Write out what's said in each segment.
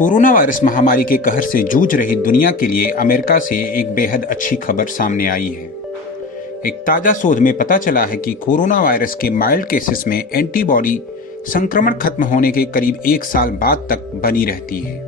Corona virus महामारी के कहर से जूझ रही दुनिया के लिए अमेरिका से एक बेहद अच्छी खबर सामने आई है। एक ताजा शोध में पता चला है कि कोरोना वायरस के माइल्ड केसेस में एंटीबॉडी संक्रमण खत्म होने के करीब 1 साल बाद तक बनी रहती है।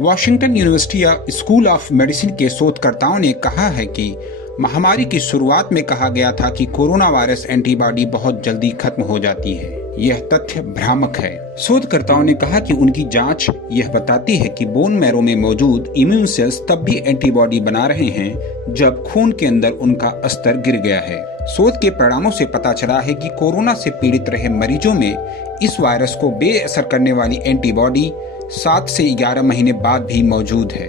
वॉशिंगटन यूनिवर्सिटी या स्कूल ऑफ मेडिसिन के शोधकर्ताओं ने कहा है कि महामारी की शुरुआत में कहा गया था कि कोरोना वायरस एंटीबॉडी बहुत जल्दी खत्म हो जाती है। यह तथ्य भ्रामक है। शोधकर्ताओं ने कहा कि उनकी जांच यह बताती है कि बोन मैरो में मौजूद इम्यून सेल्स तब भी एंटीबॉडी बना रहे हैं जब खून के अंदर उनका स्तर गिर गया है। शोध के परिणामों से पता चला है कि कोरोना से पीड़ित रहे मरीजों में इस वायरस को बेअसर करने वाली एंटीबॉडी 7 से 11 महीने बाद भी मौजूद है।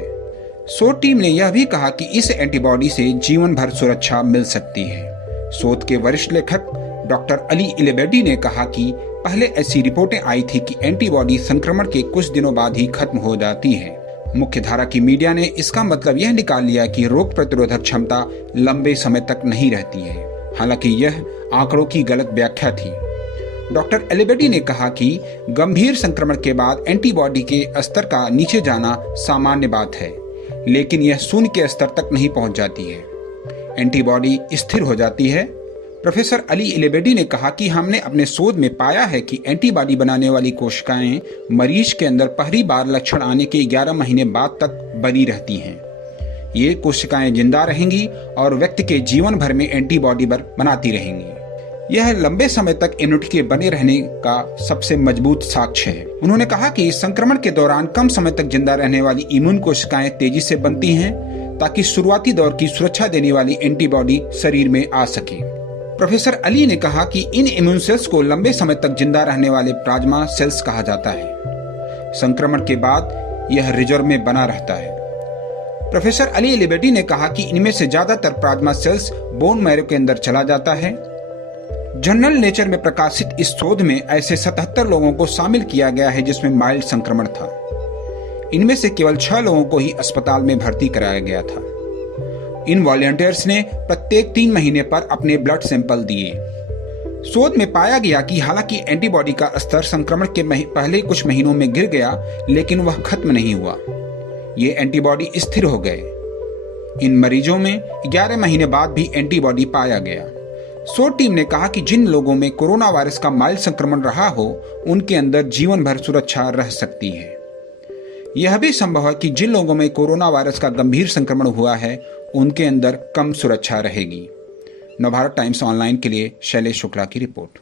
शोध टीम ने यह भी कहा कि इस एंटीबॉडी से जीवन भर सुरक्षा मिल सकती है। शोध के वरिष्ठ लेखक डॉक्टर अली इलेबेडी ने कहा कि पहले ऐसी रिपोर्टें आई थी कि एंटीबॉडी संक्रमण के कुछ दिनों बाद ही खत्म हो जाती है। मुख्यधारा की मीडिया ने इसका मतलब यह निकाल लिया कि रोग प्रतिरोधक क्षमता लंबे समय तक नहीं रहती है। हालांकि यह आंकड़ों की गलत व्याख्या थी। डॉक्टर एलिबेडी ने कहा कि गंभीर संक्रमण के बाद एंटीबॉडी के स्तर का नीचे जाना सामान्य बात है, लेकिन यह शून्य के स्तर तक नहीं पहुंच जाती है। एंटीबॉडी स्थिर हो जाती है। प्रोफेसर अली इलेबेडी ने कहा कि हमने अपने शोध में पाया है कि एंटीबॉडी बनाने वाली कोशिकाएं मरीज के अंदर पहली बार लक्षण आने के 11 महीने बाद तक बनी रहती हैं। ये कोशिकाएं जिंदा रहेंगी और व्यक्ति के जीवन भर में एंटीबॉडी बनाती रहेंगी। यह लंबे समय तक इम्यूनिटी के बने रहने का सबसे मजबूत साक्ष्य है। उन्होंने कहा कि संक्रमण के दौरान कम समय तक जिंदा रहने वाली इम्यून कोशिकाएं तेजी से बनती हैं ताकि शुरुआती दौर की सुरक्षा देने वाली एंटीबॉडी शरीर में आ सके। प्रोफेसर अली ने कहा कि इन इम्यून सेल्स को लंबे समय तक जिंदा रहने वाले प्लाज्मा सेल्स कहा जाता है। संक्रमण के बाद यह रिजर्व में बना रहता है। प्रोफेसर अली इलेबेडी ने कहा कि इनमें से ज्यादातर प्लाज्मा सेल्स बोन मैरो के अंदर चला जाता है। जर्नल नेचर में प्रकाशित इस शोध में ऐसे 77 लोगों को शामिल किया गया है जिसमें माइल्ड संक्रमण था। इनमें से केवल 6 लोगों को ही अस्पताल में भर्ती कराया गया था। इन वॉलंटियर्स ने प्रत्येक 3 महीने पर अपने ब्लड सैंपल दिए। शोध में पाया गया कि हालांकि एंटीबॉडी का स्तर संक्रमण के पहले कुछ महीनों में गिर गया, लेकिन वह खत्म नहीं हुआ। ये एंटीबॉडी स्थिर हो गए। इन मरीजों में 11 महीने बाद भी एंटीबॉडी पाया गया। शोध टीम ने कहा कि जिन लोगों में कोरोना वायरस का माइल्ड संक्रमण रहा हो, उनके अंदर जीवन भर सुरक्षा रह सकती है। यह भी संभव है कि जिन लोगों में कोरोना वायरस का गंभीर संक्रमण हुआ है, उनके अंदर कम सुरक्षा रहेगी। नवभारत टाइम्स ऑनलाइन के लिए शैलेश शुक्ला की रिपोर्ट।